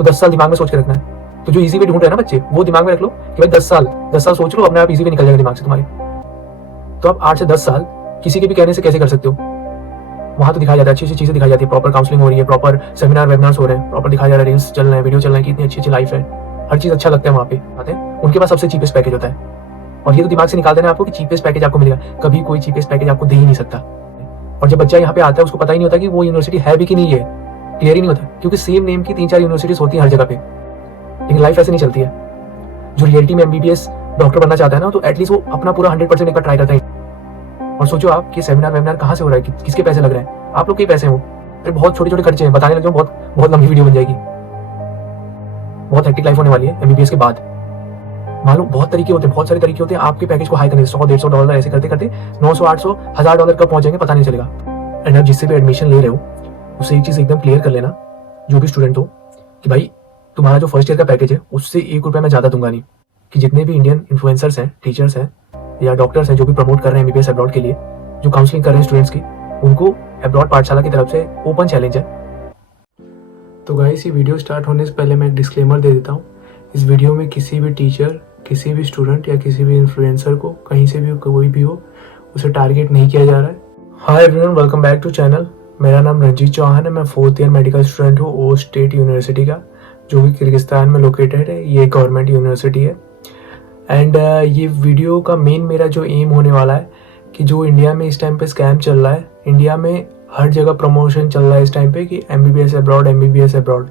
तो 10 साल दिमाग में सोच के रखना है। तो जो इजी वे ढूंढ रहे हैं ना बच्चे, वो दिमाग में रख लो कि भाई 10 साल सोच लो, अपने आप इजी वे निकल जाएगा दिमाग से तुम्हारे। तो आप 8 से 10 साल किसी के भी कहने से कैसे कर सकते हो? वहां तो दिखाया जाता है, अच्छी अच्छी चीजें दिखाई जाती है, प्रॉपर काउंसलिंग हो रही है, प्रॉपर सेमिनार वेबिनार्स हो रहे हैं, प्रॉपर दिखाया जा रहा है, रील्स चल रहे हैं, वीडियो चल रहे हैं, कितनी अच्छी अच्छी लाइफ है, हर चीज अच्छा लगता है। वहां पे आते हैं, उनके पास सबसे चीपेस्ट पैकेज होता है। और ये तो दिमाग से निकाल देना आपको कि चीपेस्ट पैकेज आपको मिलेगा, कभी कोई चीपेस्ट पैकेज आपको दे ही नहीं सकता। और जब बच्चा यहाँ पे आता है उसको पता ही नहीं होता कि वो यूनिवर्सिटी है भी कि नहीं है, क्लियर ही नहीं होता, क्योंकि सेम नेम की 3-4 यूनिवर्सिटीज होती है हर जगह पे। लेकिन लाइफ ऐसे नहीं चलती है। जो रियलिटी में एमबीबीएस डॉक्टर बनना चाहता है ना, तो एटलीस्ट वो अपना पूरा 100% एक बार ट्राई करता है। और सोचो आप कि सेमिनार वेमिनार कहाँ से हो रहा है, किसके पैसे लग रहे हैं? आप लोग के पैसे हैं वो। अरे बहुत छोटे छोटे खर्चे हैं, बताने लग जाओ बहुत बहुत लंबी वीडियो बन जाएगी। बहुत हेक्टिक लाइफ होने वाली है एमबीबीएस के बाद। मालूम बहुत तरीके होते हैं, बहुत सारे तरीके होते हैं आपके पैकेज को हाई करने के। $100-150 ऐसे करते करते 900, 800, $1000 कब पहुंचेंगे पता नहीं चलेगा। एंड आप जिससे भी एडमिशन ले रहे हो उससे एक चीज एकदम क्लियर कर लेना, जो भी स्टूडेंट हो, कि भाई तुम्हारा जो फर्स्ट ईयर का पैकेज है उससे ₹1 मैं ज्यादा दूंगा नहीं। कि जितने भी इंडियन इन्फ्लुएंसर्स हैं, टीचर्स हैं या डॉक्टर्स हैं जो भी प्रमोट कर रहे हैं एमबीबीएस अब्रॉड के लिए, जो काउंसलिंग कर रहे हैं स्टूडेंट्स की, उनको अब्रॉड पाठशाला की तरफ से ओपन चैलेंज है। तो गाइस, ये वीडियो स्टार्ट होने से पहले मैं एक डिस्क्लेमर दे देता हूँ। इस वीडियो में किसी भी टीचर, किसी भी स्टूडेंट या किसी भी इन्फ्लुएंसर को कहीं से भी कोई भी हो उसे टारगेट नहीं किया जा रहा है। Hi everyone, welcome back to channel. मेरा नाम रंजीत चौहान है। मैं 4th ईयर मेडिकल स्टूडेंट हूँ ओस्ट स्टेट यूनिवर्सिटी का, जो कि किर्गिस्तान में लोकेटेड है। ये गवर्नमेंट यूनिवर्सिटी है। एंड ये वीडियो का मेन मेरा जो एम होने वाला है कि जो इंडिया में इस टाइम पे स्कैम चल रहा है, इंडिया में हर जगह प्रमोशन चल रहा है इस टाइम पे कि एमबीबीएस अब्रॉड, एमबीबीएस अब्रॉड,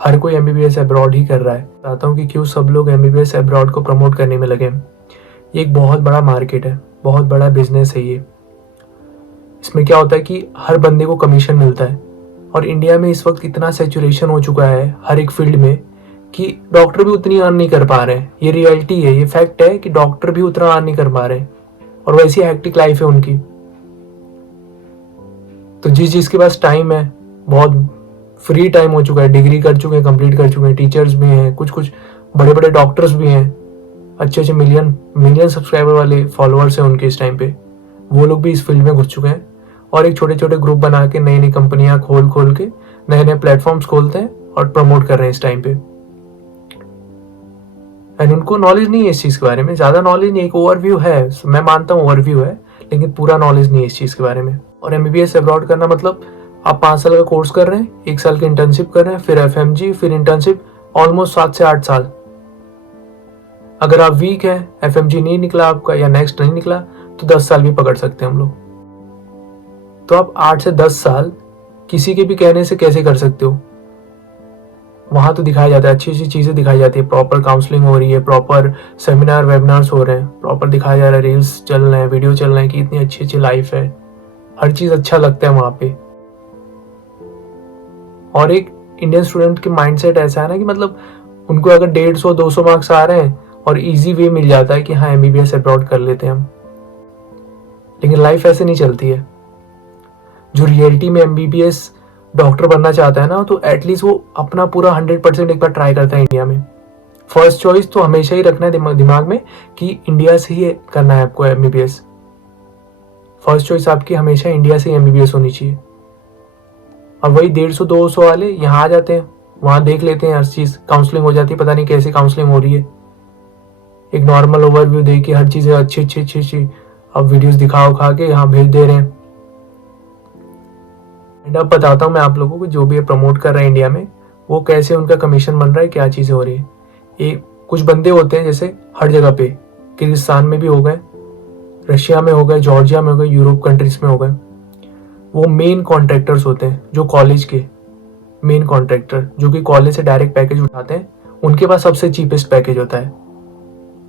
हर कोई एमबीबीएस अब्रॉड ही कर रहा है। चाहता हूँ कि क्यों सब लोग एमबीबीएस अब्रॉड को प्रमोट करने में लगे। ये एक बहुत बड़ा मार्केट है, बहुत बड़ा बिजनेस है ये। इसमें क्या होता है कि हर बंदे को कमीशन मिलता है। और इंडिया में इस वक्त इतना सैचुरेशन हो चुका है हर एक फील्ड में कि डॉक्टर भी उतनी अर्न नहीं कर पा रहे हैं। ये रियलिटी है, ये फैक्ट है कि डॉक्टर भी उतना अर्न नहीं कर पा रहे हैं। और वैसी हैक्टिक लाइफ है उनकी। तो जिसके पास टाइम है, बहुत फ्री टाइम हो चुका है, डिग्री कर चुके हैं, कंप्लीट कर चुके हैं, टीचर्स भी हैं, कुछ कुछ बड़े बड़े डॉक्टर्स भी हैं, अच्छे अच्छे मिलियन सब्सक्राइबर वाले फॉलोअर्स हैं उनके इस टाइम पे, वो लोग भी इस फील्ड में घुस चुके हैं। और एक छोटे छोटे ग्रुप बना के नई नई कंपनियां खोल के नए नए प्लेटफॉर्म्स खोलते हैं और प्रमोट कर रहे हैं इस टाइम पे। एंड उनको नॉलेज नहीं है इस चीज के बारे में, ज्यादा नॉलेज नहीं है। एक ओवरव्यू है, मैं मानता हूँ ओवरव्यू है, लेकिन पूरा नॉलेज नहीं है इस चीज के बारे में। और एमबीबीएस अब्रॉड करना मतलब आप 5 साल का कोर्स कर रहे हैं, 1 साल की इंटर्नशिप कर रहे हैं, फिर एफएमजी, फिर इंटर्नशिप, ऑलमोस्ट 7 से 8 साल। अगर आप वीक हैं, एफएमजी नहीं निकला आपका या नेक्स्ट नहीं निकला, तो 10 साल भी पकड़ सकते हैं हम लोग। तो आप 8 से 10 साल किसी के भी कहने से कैसे कर सकते हो? वहां तो दिखाया जाता है, अच्छी अच्छी चीजें दिखाई जाती है, प्रॉपर काउंसलिंग हो रही है, प्रॉपर सेमिनार वेबिनार्स हो रहे हैं, प्रॉपर दिखाया जा रहा है, रील्स चल रहे हैं, वीडियो चल रहे हैं कि इतनी अच्छी अच्छी लाइफ है, हर चीज अच्छा लगता है वहां पे। और एक इंडियन स्टूडेंट की माइंडसेट ऐसा है ना कि मतलब उनको अगर 150-200 मार्क्स आ रहे हैं और इजी वे मिल जाता है कि हाँ एमबीबीएस अब्रॉड कर लेते हैं हम। लेकिन लाइफ ऐसे नहीं चलती है। जो रियलिटी में एमबीबीएस डॉक्टर बनना चाहता है ना, तो एटलीस्ट वो अपना पूरा 100% एक बार ट्राई करता है इंडिया में। फर्स्ट चॉइस तो हमेशा ही रखना है दिमाग में कि इंडिया से ही करना है आपको एमबीबीएस। फर्स्ट चॉइस आपकी हमेशा इंडिया से ही एमबीबीएस होनी चाहिए। और वही 150-200 वाले यहाँ आ जाते हैं, वहां देख लेते हैं हर चीज, काउंसलिंग हो जाती है, पता नहीं कैसी काउंसलिंग हो रही है, एक नॉर्मल ओवरव्यू दे के हर चीज अच्छी अब वीडियोस दिखा के यहाँ भेज दे रहे हैं। एंड अब बताता हूँ मैं आप लोगों को, जो भी प्रमोट कर रहे हैं इंडिया में, वो कैसे उनका कमीशन बन रहा है, क्या चीजें हो रही है। ये कुछ बंदे होते हैं जैसे हर जगह पे, किर्गिस्तान में भी हो गए, रशिया में हो गए, जॉर्जिया में हो गए, यूरोप कंट्रीज में हो गए। वो मेन कॉन्ट्रैक्टर्स होते हैं, जो कॉलेज के मेन कॉन्ट्रैक्टर, जो कि कॉलेज से डायरेक्ट पैकेज उठाते हैं, उनके पास सबसे चीपेस्ट पैकेज होता है।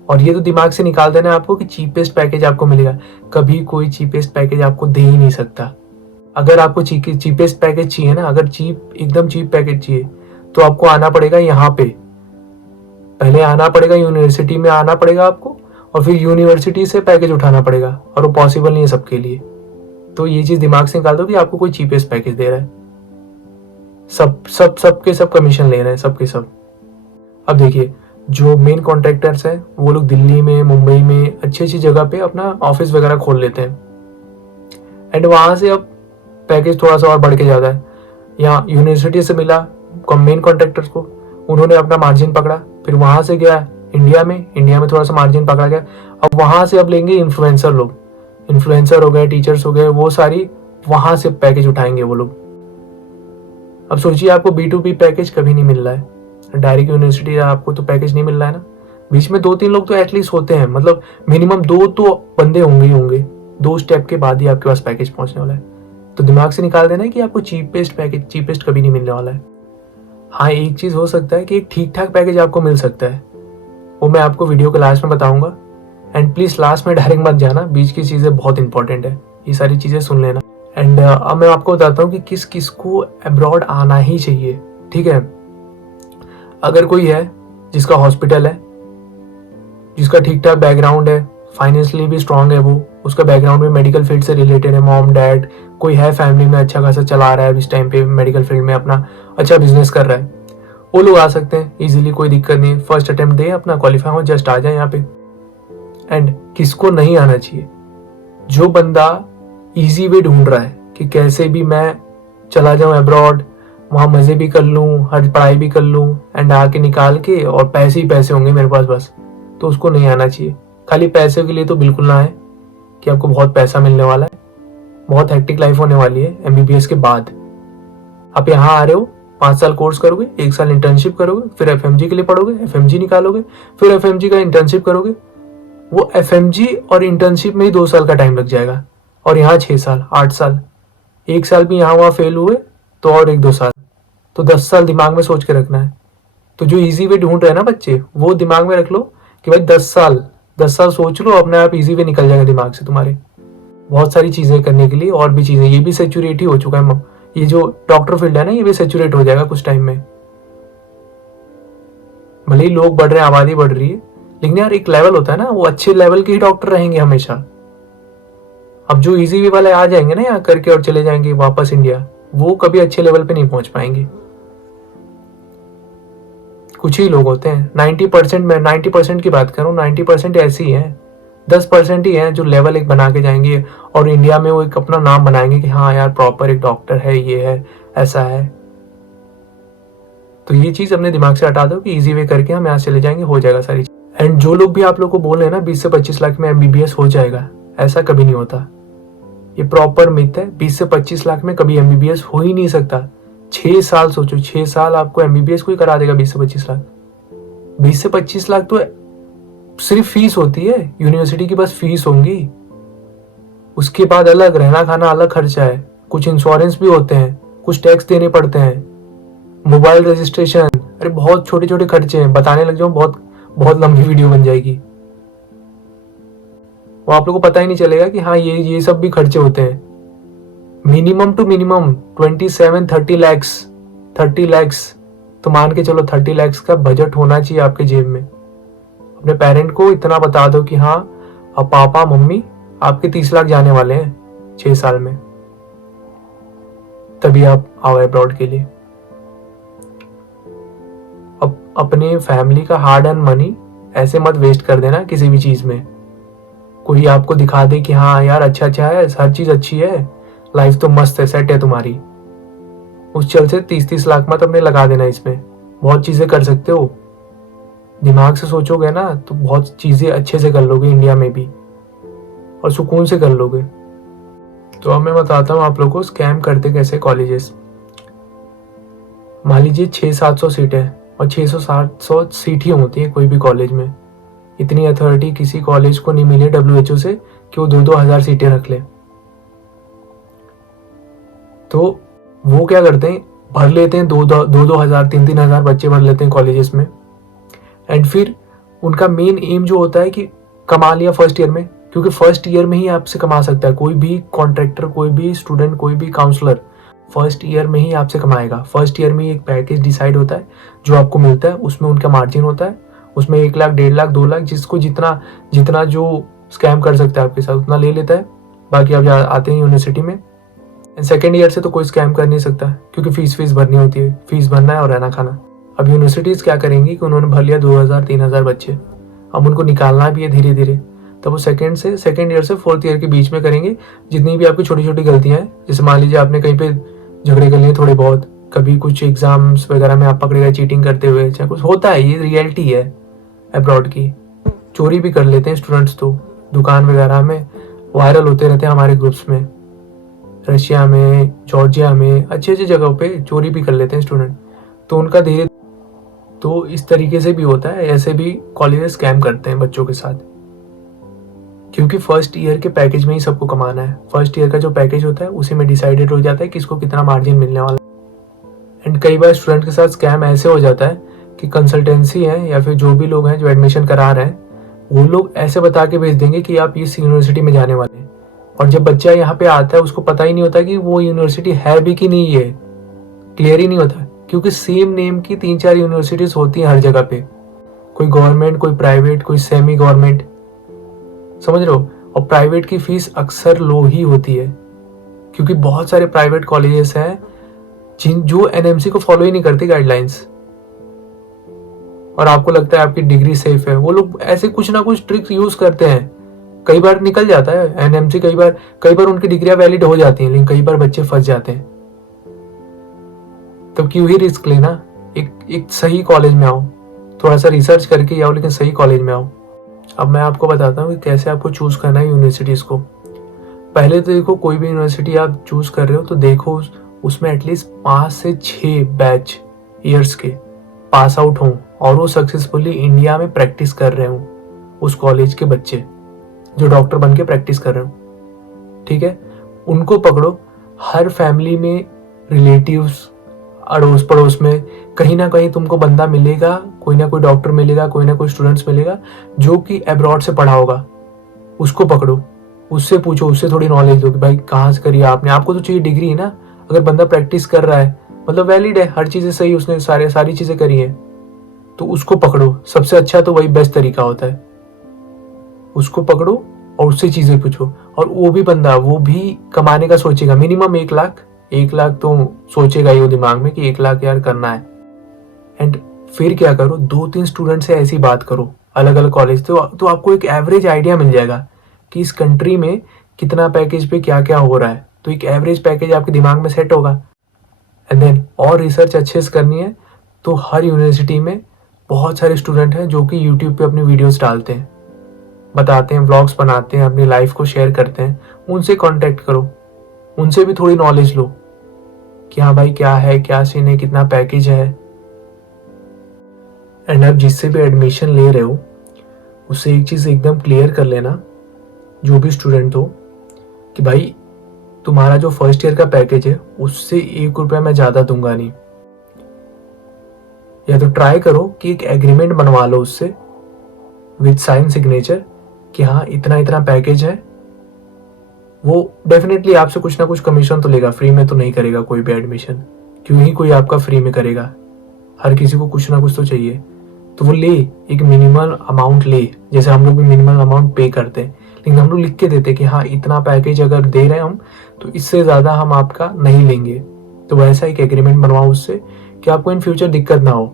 और ये तो दिमाग से निकाल देना है आपको कि चीपेस्ट पैकेज आपको मिलेगा, कभी कोई चीपेस्ट पैकेज आपको दे ही नहीं सकता। अगर आपको चीपेस्ट पैकेज चाहिए ना, अगर एकदम चीप पैकेज चाहिए, तो आपको आना पड़ेगा यहाँ पे, पहले आना पड़ेगा यूनिवर्सिटी में, आना पड़ेगा आपको, और फिर यूनिवर्सिटी से पैकेज उठाना पड़ेगा, और वो पॉसिबल नहीं है सबके लिए। तो ये चीज दिमाग से निकाल दो कि आपको कोई चीपेस्ट पैकेज दे रहा है। सब कमीशन ले रहे हैं, सबके सब। अब देखिए, जो मेन कॉन्ट्रैक्टर्स हैं वो लोग दिल्ली में, मुंबई में अच्छी अच्छी जगह पे अपना ऑफिस वगैरह खोल लेते हैं। एंड वहां से अब पैकेज थोड़ा सा और बढ़ के जाता है। यहाँ यूनिवर्सिटी से मिला मेन कॉन्ट्रैक्टर्स को, उन्होंने अपना मार्जिन पकड़ा, फिर वहां से गया इंडिया में थोड़ा सा मार्जिन पकड़ा गया। अब वहां से अब लेंगे इन्फ्लुएंसर लोग, इन्फ्लुएंसर हो गए, टीचर्स हो गए, वो सारी वहां से पैकेज उठाएंगे वो लोग। अब सोचिए आपको B2B पैकेज कभी नहीं मिल रहा है, डायरेक्ट यूनिवर्सिटी आपको तो पैकेज नहीं मिल रहा है ना, बीच में 2-3 लोग तो एटलीस्ट होते हैं, मतलब मिनिमम 2 तो बंदे होंगे ही होंगे, 2 स्टेप के बाद ही आपके पास पैकेज पहुंचने वाला है। तो दिमाग से निकाल देना है कि आपको चीपेस्ट कभी नहीं मिलने वाला है। हाँ, एक चीज हो सकता है कि एक ठीक ठाक पैकेज आपको मिल सकता है, वो मैं आपको वीडियो के लास्ट में बताऊंगा। एंड प्लीज लास्ट में डायरेक्ट मत जाना, बीच की चीजें बहुत इंपॉर्टेंट है, ये सारी चीजें सुन लेना। एंड अब मैं आपको बताता हूँ कि किस किस को अब्रॉड आना ही चाहिए, ठीक है। अगर कोई है जिसका हॉस्पिटल है, जिसका ठीक ठाक बैकग्राउंड है, फाइनेंशियली भी स्ट्रांग है, वो उसका बैकग्राउंड भी मेडिकल फील्ड से रिलेटेड है, मॉम डैड कोई है फैमिली में अच्छा खासा चला रहा है इस टाइम पे, मेडिकल फील्ड में अपना अच्छा बिजनेस कर रहा है, वो लोग आ सकते हैं इजीली, कोई दिक्कत नहीं है। फर्स्ट अटेम्प्ट दे, अपना क्वालिफाई हो, जस्ट आ जाए यहाँ पे। एंड किसको नहीं आना चाहिए, जो बंदा इजी वे ढूंढ रहा है कि कैसे भी मैं चला जाऊं अब्रॉड, वहां मजे भी कर लूं, हर पढ़ाई भी कर लूं, एंड आके निकाल के और पैसे ही पैसे होंगे मेरे पास बस, तो उसको नहीं आना चाहिए। खाली पैसे के लिए तो बिल्कुल ना आए कि आपको बहुत पैसा मिलने वाला है, बहुत हेक्टिक लाइफ होने वाली है MBBS के बाद। आप यहाँ आ रहे हो, 5 साल कोर्स करोगे, 1 साल इंटर्नशिप करोगे, फिर FMG के लिए पढ़ोगे, FMG निकालोगे, फिर FMG का इंटर्नशिप करोगे, वो FMG और इंटर्नशिप में ही 2 साल का टाइम लग जाएगा, और यहाँ 6 साल 8 साल, 1 साल भी यहाँ वहाँ फेल हुए तो और 1-2 साल, तो 10 साल दिमाग में सोच के रखना है। तो जो इजी वे ढूंढ रहे हैं ना बच्चे, वो दिमाग में रख लो कि भाई 10 साल सोच लो, अपने आप इजी वे निकल जाएगा दिमाग से तुम्हारे, बहुत सारी चीजें करने के लिए, और भी चीजें। ये भी सेचुरेट ही हो चुका है, ये जो डॉक्टर फील्ड है ना, ये भी सेचुरेट हो जाएगा कुछ टाइम में। भले ही लोग बढ़ रहे हैं, आबादी बढ़ रही है, लेकिन यार एक लेवल होता है ना, वो अच्छे लेवल के ही डॉक्टर रहेंगे हमेशा। अब जो इजी वे वाले आ जाएंगे ना यहाँ करके और चले जाएंगे वापस इंडिया, वो कभी अच्छे लेवल पे नहीं पहुंच पाएंगे। कुछ ही लोग होते हैं, 90% में 90% की बात करूं, 90% ऐसी ही हैं, 10% ही हैं जो लेवल 1 बना के जाएंगे और इंडिया में वो एक अपना नाम बनाएंगे कि हाँ यार प्रॉपर एक डॉक्टर है, ये है, ऐसा है। तो ये चीज अपने दिमाग से हटा दो कि इजी वे करके हम यहाँ चले जाएंगे, हो जाएगा सारी चीज। एंड जो लोग भी आप लोग को बोल रहे हैं ना 20 से 25 लाख में MBBS हो जाएगा, ऐसा कभी नहीं होता, ये प्रॉपर मिथ है। 20 से 25 लाख में कभी MBBS हो ही नहीं सकता। 6 साल सोचो, 6 साल आपको MBBS कोई करा देगा 20 से 25 लाख? 20 से 25 लाख तो सिर्फ फीस होती है, यूनिवर्सिटी की बस फीस होंगी, उसके बाद अलग रहना खाना अलग खर्चा है, कुछ इंश्योरेंस भी होते हैं, कुछ टैक्स देने पड़ते हैं, मोबाइल रजिस्ट्रेशन, अरे बहुत छोटे छोटे खर्चे हैं, बताने लग जाऊं बहुत बहुत लंबी वीडियो बन जाएगी। वो आप लोगों को पता ही नहीं चलेगा कि हाँ ये सब भी खर्चे होते हैं। मिनिमम टू मिनिमम 27-30 लैक्स तो मान के चलो, 30 लैक्स का बजट होना चाहिए आपके जेब में। अपने पेरेंट को इतना बता दो कि हाँ अब पापा मम्मी आपके 30 लाख जाने वाले हैं 6 साल में, तभी आप आओ अब्रॉड के लिए। अब अपने फैमिली का हार्ड अर्न मनी ऐसे मत वेस्ट कर देना किसी भी चीज में। कोई आपको दिखा दे कि हाँ यार अच्छा है, हर चीज अच्छी है, लाइफ तो मस्त है, सेट है तुम्हारी, उस चल से 30 लाख मत अपने लगा देना, इसमें बहुत चीजें कर सकते हो। दिमाग से सोचोगे ना तो बहुत चीजें अच्छे से कर लोगे इंडिया में भी, और सुकून से कर लोगे। तो अब मैं बताता हूँ आप लोग को स्कैम करते कैसे कॉलेजेस। मान लीजिए 600-700 सीटें और 600-700 सीट ही होती है कोई भी कॉलेज में। इतनी अथॉरिटी किसी कॉलेज को नहीं मिली WHO से कि वो 2-2 हजार सीटें रख ले। तो वो क्या करते हैं, भर लेते हैं 2-2 हजार 3-3 हजार बच्चे भर लेते हैं कॉलेजेस में। एंड फिर उनका मेन एम जो होता है कि कमा लिया फर्स्ट ईयर में, क्योंकि फर्स्ट ईयर में ही आपसे कमा सकता है कोई भी कॉन्ट्रैक्टर, कोई भी स्टूडेंट, कोई भी काउंसलर, फर्स्ट ईयर में ही आपसे कमाएगा। फर्स्ट ईयर में ही एक पैकेज डिसाइड होता है जो आपको मिलता है, उसमें उनका मार्जिन होता है, उसमें 1 लाख 1.5 लाख 2 लाख जिसको जितना जो स्कैम कर सकता है आपके साथ उतना ले लेता है। बाकी आप आते हैं यूनिवर्सिटी में, सेकेंड ईयर से तो कोई स्कैम कर नहीं सकता क्योंकि फीस भरनी होती है, फीस भरना है और रहना खाना। अब यूनिवर्सिटीज क्या करेंगी कि उन्होंने भर लिया 2,000-3,000 बच्चे, अब उनको निकालना भी है धीरे धीरे, तब वो सेकेंड ईयर से फोर्थ ईयर के बीच में करेंगे। जितनी भी आपकी छोटी छोटी गलतियां हैं, जैसे मान लीजिए आपने कहीं पे झगड़े कर लिए थोड़े बहुत, कभी कुछ एग्जाम्स वगैरह में आप पकड़े गए चीटिंग करते हुए, चाहे कुछ होता है, ये रियलिटी है अब्रॉड की। चोरी भी कर लेते हैं स्टूडेंट्स, तो दुकान वगैरह में वायरल होते रहते हैं हमारे ग्रुप्स में। रशिया में, जॉर्जिया में, अच्छी अच्छी जगहों पे चोरी भी कर लेते हैं स्टूडेंट। तो उनका धीरे, तो इस तरीके से भी होता है, ऐसे भी कॉलेजेस स्कैम करते हैं बच्चों के साथ, क्योंकि फर्स्ट ईयर के पैकेज में ही सबको कमाना है। फर्स्ट ईयर का जो पैकेज होता है उसी में डिसाइडेड हो जाता है कि इसको कितना मार्जिन मिलने वाला है। एंड कई बार स्टूडेंट के साथ स्कैम ऐसे हो जाता है कि कंसल्टेंसी है या फिर जो भी लोग हैं जो एडमिशन करा रहे हैं, वो लोग ऐसे बता के भेज देंगे कि आप इस यूनिवर्सिटी में जाने वाले हैं, और जब बच्चा यहाँ पे आता है उसको पता ही नहीं होता कि वो यूनिवर्सिटी है भी कि नहीं, है क्लियर ही नहीं होता, क्योंकि सेम नेम की 3-4 यूनिवर्सिटीज होती हैं हर जगह पे, कोई गवर्नमेंट, कोई प्राइवेट, कोई सेमी गवर्नमेंट, समझ रहे हो। और प्राइवेट की फीस अक्सर लो ही होती है, क्योंकि बहुत सारे प्राइवेट कॉलेजेस हैं जिन जो एनएमसी को फॉलो ही नहीं करते गाइडलाइंस, और आपको लगता है आपकी डिग्री सेफ है। वो लोग ऐसे कुछ ना कुछ ट्रिक्स यूज करते हैं, कई बार निकल जाता है एनएमसी, कई बार उनकी डिग्रियां वैलिड हो जाती हैं, लेकिन कई बार बच्चे फंस जाते हैं। तो क्यों ही रिस्क लेना, एक सही कॉलेज में आओ, थोड़ा सा रिसर्च करके आओ, लेकिन सही कॉलेज में आओ। अब मैं आपको बताता हूँ कि कैसे आपको चूज करना है यूनिवर्सिटीज को। पहले तो देखो, कोई भी यूनिवर्सिटी आप चूज कर रहे हो तो देखो उसमें एटलीस्ट 5 से 6 बैच ईयर्स के पास आउट हों, और वो सक्सेसफुली इंडिया में प्रैक्टिस कर रहे हों, उस कॉलेज के बच्चे जो डॉक्टर बन के प्रैक्टिस कर रहे हो, ठीक है, उनको पकड़ो। हर फैमिली में, रिलेटिव्स, अड़ोस पड़ोस में कहीं ना कहीं तुमको बंदा मिलेगा, कोई ना कोई डॉक्टर मिलेगा, कोई ना कोई स्टूडेंट्स मिलेगा जो कि अब्रॉड से पढ़ा होगा, उसको पकड़ो, उससे पूछो, उससे थोड़ी नॉलेज दो कि भाई कहाँ से करिए आपने, आपको तो चाहिए डिग्री है ना। अगर बंदा प्रैक्टिस कर रहा है मतलब वैलिड है, हर चीजें सही, उसने सारी चीजें करी है, तो उसको पकड़ो। सबसे अच्छा तो वही बेस्ट तरीका होता है, उसको पकड़ो और उससे चीजें पूछो। और वो भी बंदा, वो भी कमाने का सोचेगा, मिनिमम 1 लाख तो सोचेगा ही वो दिमाग में कि 1 लाख यार करना है। एंड फिर क्या करो, 2-3 स्टूडेंट से ऐसी बात करो अलग अलग कॉलेज, तो आपको एक एवरेज आइडिया मिल जाएगा कि इस कंट्री में कितना पैकेज पे क्या क्या हो रहा है, तो एक एवरेज पैकेज आपके दिमाग में सेट होगा। एंड देन और रिसर्च अच्छे से करनी है तो हर यूनिवर्सिटी में बहुत सारे स्टूडेंट हैं जो कि यूट्यूब पे अपनी वीडियोस डालते हैं, बताते हैं, व्लॉग्स बनाते हैं, अपनी लाइफ को शेयर करते हैं, उनसे कांटेक्ट करो, उनसे भी थोड़ी नॉलेज लो कि हाँ भाई क्या है, क्या सीन है, कितना पैकेज है। एंड आप जिससे भी एडमिशन ले रहे हो उससे एक चीज़ एकदम क्लियर कर लेना, जो भी स्टूडेंट हो, कि भाई तुम्हारा जो फर्स्ट ईयर का पैकेज है उससे 1 रुपया मैं ज़्यादा दूंगा नहीं। या तो ट्राई करो कि एक एग्रीमेंट बनवा लो उससे विद साइन सिग्नेचर कि हाँ इतना इतना पैकेज है। वो डेफिनेटली आपसे कुछ ना कुछ कमीशन तो लेगा, फ्री में तो नहीं करेगा कोई भी एडमिशन, क्यों ही कोई आपका फ्री में करेगा, हर किसी को कुछ ना कुछ तो चाहिए। तो वो ले, एक मिनिमल अमाउंट ले, जैसे हम लोग भी मिनिमल अमाउंट पे करते हैं, लेकिन हम लोग लिख के देते हैं कि हाँ इतना पैकेज अगर दे रहे हैं हम तो इससे ज़्यादा हम आपका नहीं लेंगे। तो वैसा एक एग्रीमेंट बनवाओ उससे कि आपको इन फ्यूचर दिक्कत ना हो,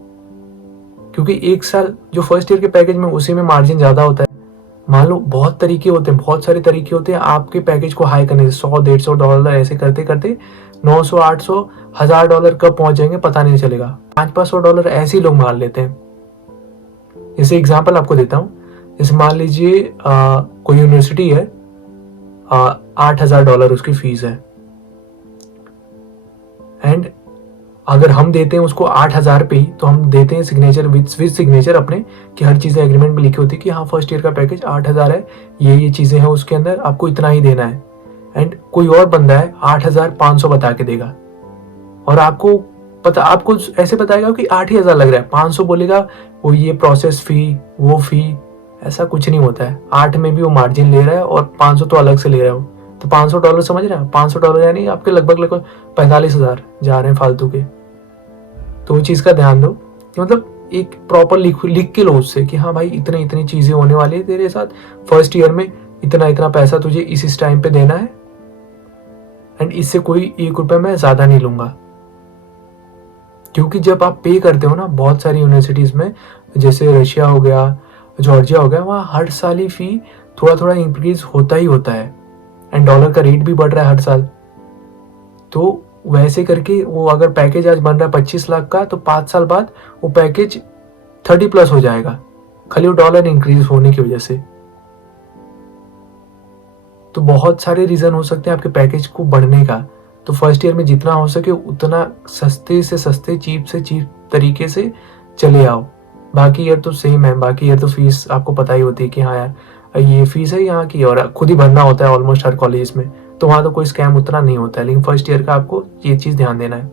क्योंकि 1 साल जो फर्स्ट ईयर के पैकेज में उसी में मार्जिन ज़्यादा होता है। मान लो बहुत तरीके होते हैं, बहुत सारे तरीके होते हैं आपके पैकेज को हाई करने के, $100-150 ऐसे करते करते 900, 800, $1000 कब पहुंच जाएंगे पता नहीं चलेगा। $500-500 ऐसे ही लोग मार लेते हैं। जैसे एग्जांपल आपको देता हूँ, जैसे मान लीजिए कोई यूनिवर्सिटी है, $8000 उसकी फीस है, एंड अगर हम देते हैं उसको 8000 पे ही, तो हम देते हैं सिग्नेचर विद सिग्नेचर अपने कि हर चीज़ें एग्रीमेंट में लिखी होती है कि हाँ फर्स्ट ईयर का पैकेज 8000 है, ये चीज़ें हैं उसके अंदर, आपको इतना ही देना है। एंड कोई और बंदा है 8500 बता के देगा, और आपको ऐसे बताएगा कि 8000 लग रहा है, 500 बोलेगा, वो ये प्रोसेस फी, वो फी, ऐसा कुछ नहीं होता है। 8 में भी वो मार्जिन ले रहा है और 500 तो अलग से ले रहा है। तो $500 समझ रहे हैं, $500 यानी आपके लगभग 45,000 जा रहे हैं फालतू के। तो वो चीज़ का ध्यान दो कि मतलब एक प्रॉपर लिख के लो उससे कि हाँ भाई इतनी इतनी चीज़ें होने वाली है तेरे साथ, फर्स्ट ईयर में इतना इतना पैसा तुझे इस टाइम पे देना है, एंड इससे कोई 1 रुपया मैं ज़्यादा नहीं लूँगा। क्योंकि जब आप पे करते हो ना, बहुत सारी यूनिवर्सिटीज़ में, जैसे रशिया हो गया, जॉर्जिया हो गया, वहाँ हर साल ही फी थोड़ा थोड़ा इंक्रीज होता ही होता है, एंड डॉलर का रेट भी बढ़ रहा है हर साल। तो वैसे करके वो अगर पैकेज आज बन रहा है 25 लाख का, तो 5 साल बाद वो पैकेज 30+ हो जाएगा, खाली वो डॉलर इंक्रीज होने की वजह से। तो बहुत सारे रीजन हो सकते हैं आपके पैकेज को बढ़ने का। तो फर्स्ट ईयर में जितना हो सके उतना सस्ते से सस्ते, चीप से चीप तरीके से चले आओ। बाकी ईयर तो सेम है, बाकी ईयर तो फीस आपको पता ही होती है कि हाँ यार ये फीस है यहाँ की, और खुद ही भरना होता है ऑलमोस्ट हर कॉलेज में, तो वहाँ तो कोई स्कैम उतना नहीं होता है। लेकिन फर्स्ट ईयर का आपको ये चीज़ ध्यान देना है।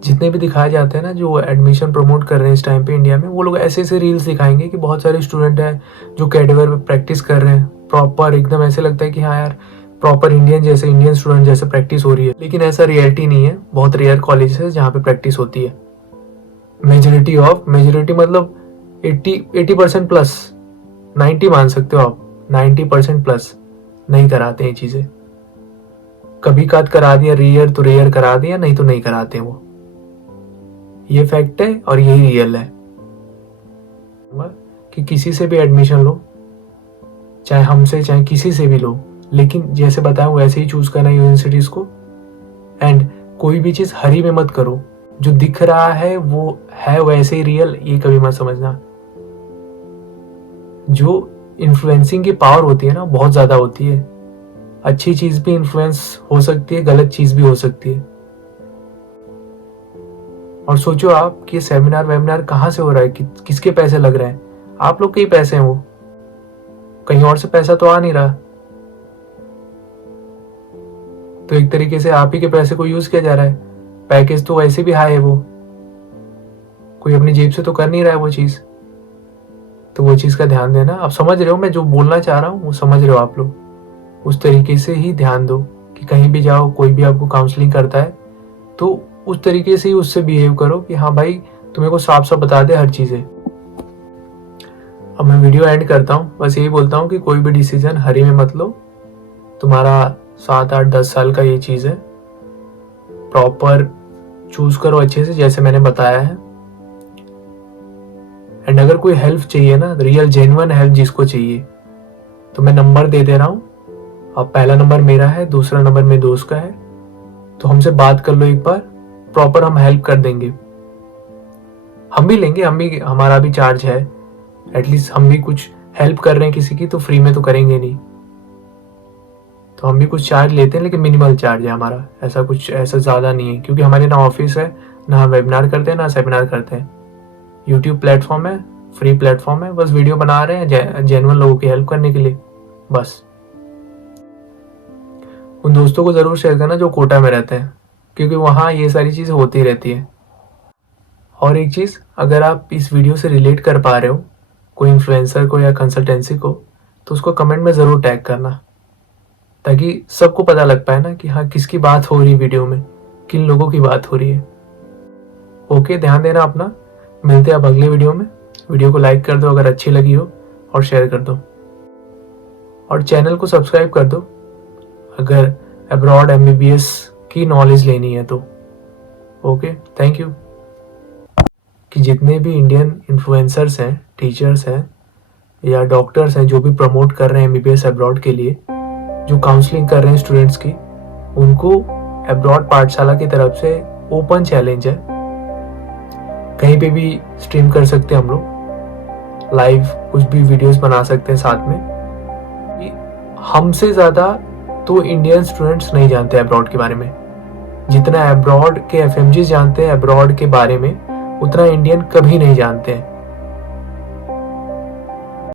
जितने भी दिखाए जाते हैं ना जो एडमिशन प्रमोट कर रहे हैं इस टाइम पे इंडिया में, वो लोग ऐसे ऐसे रील्स दिखाएंगे कि बहुत सारे स्टूडेंट हैं जो कैडवर पे प्रैक्टिस कर रहे हैं प्रॉपर, एकदम ऐसे लगता है कि हाँ यार प्रॉपर इंडियन स्टूडेंट जैसे प्रैक्टिस हो रही है। लेकिन ऐसा रियलिटी नहीं है। बहुत रेयर कॉलेज है जहाँ पे प्रैक्टिस होती है। मेजोरिटी मतलब 80% प्लस, 90 मान सकते हो आप, 90% प्लस नहीं कराते हैं चीजें। कभी काट करा दिया रेयर तो रेयर करा दिया, नहीं तो नहीं कराते वो। ये फैक्ट है और यही रियल है कि किसी से भी एडमिशन लो, चाहे हमसे चाहे किसी से भी लो, लेकिन जैसे बताऊं वैसे ही चूज करना यूनिवर्सिटीज को। एंड कोई भी चीज हरी में मत करो। जो दिख रहा है वो है वैसे ही रियल, ये कभी मत समझना। जो इन्फ्लुएंसिंग की पावर होती है ना बहुत ज्यादा होती है। अच्छी चीज भी इन्फ्लुएंस हो सकती है, गलत चीज भी हो सकती है। और सोचो आप कि सेमिनार वेमिनार कहाँ से हो रहा है, किसके पैसे लग रहे हैं? आप लोग के ही पैसे हैं वो, कहीं और से पैसा तो आ नहीं रहा। तो एक तरीके से आप ही के पैसे को यूज किया जा रहा है। पैकेज तो वैसे भी हाई है, वो कोई अपनी जेब से तो कर नहीं रहा है वो चीज। तो वो चीज का ध्यान देना। आप समझ रहे हो मैं जो बोलना चाह रहा हूँ, वो समझ रहे हो आप लोग। उस तरीके से ही ध्यान दो कि कहीं भी जाओ, कोई भी आपको काउंसलिंग करता है तो उस तरीके से ही उससे बिहेव करो कि हाँ भाई तुम्हें को साफ साफ बता दे हर चीजें। अब मैं वीडियो एंड करता हूँ, बस यही बोलता हूँ कि कोई भी डिसीजन हरी में मत लो। तुम्हारा 7, 8, 10 साल का ये चीज है, प्रॉपर चूज करो अच्छे से जैसे मैंने बताया है। एंड अगर कोई हेल्प चाहिए ना, रियल जेन्युइन हेल्प जिसको चाहिए, तो मैं नंबर दे दे रहा हूँ। अब पहला नंबर मेरा है, दूसरा नंबर मेरे दोस्त का है, तो हमसे बात कर लो एक बार, प्रॉपर हम हेल्प कर देंगे। हम भी लेंगे, हमारा भी चार्ज है। एटलीस्ट हम भी कुछ हेल्प कर रहे हैं किसी की, तो फ्री में तो करेंगे नहीं। तो हम भी कुछ चार्ज लेते हैं, लेकिन मिनिमल चार्ज है हमारा। ऐसा ज्यादा नहीं है, क्योंकि हमारे ना ऑफिस है, ना वेबिनार करते हैं, ना सेमिनार करते हैं। यूट्यूब प्लेटफॉर्म है, फ्री प्लेटफॉर्म है, बस वीडियो बना रहे हैं जेन्युइन लोगों की हेल्प करने के लिए बस। उन दोस्तों को जरूर शेयर करना जो कोटा में रहते हैं, क्योंकि वहाँ ये सारी चीज़ें होती रहती है। और एक चीज़, अगर आप इस वीडियो से रिलेट कर पा रहे हो कोई इन्फ्लुएंसर को या कंसल्टेंसी को, तो उसको कमेंट में ज़रूर टैग करना, ताकि सबको पता लग पाए ना कि हाँ किसकी बात हो रही वीडियो में, किन लोगों की बात हो रही है। ओके, ध्यान देना अपना। मिलते हैं अब अगले वीडियो में। वीडियो को लाइक कर दो अगर अच्छी लगी हो, और शेयर कर दो, और चैनल को सब्सक्राइब कर दो अगर अब्रॉड MBBS की नॉलेज लेनी है तो। Okay, thank you. कि जितने भी इंडियन इन्फ्लुएंसर्स हैं, टीचर्स हैं या डॉक्टर्स हैं जो भी प्रमोट कर रहे हैं MBBS अब्रॉड के लिए, जो काउंसलिंग कर रहे हैं स्टूडेंट्स की, उनको अब्रॉड पाठशाला की तरफ से ओपन चैलेंज है। कहीं पे भी स्ट्रीम कर सकते हैं हम लोग, लाइव कुछ भी वीडियोस बना सकते हैं साथ में। हमसे ज़्यादा तो इंडियन स्टूडेंट्स नहीं जानते अब्रॉड के बारे में। जितना अब्रॉड के FMGs जानते हैं अब्रॉड के बारे में, उतना इंडियन कभी नहीं जानते हैं।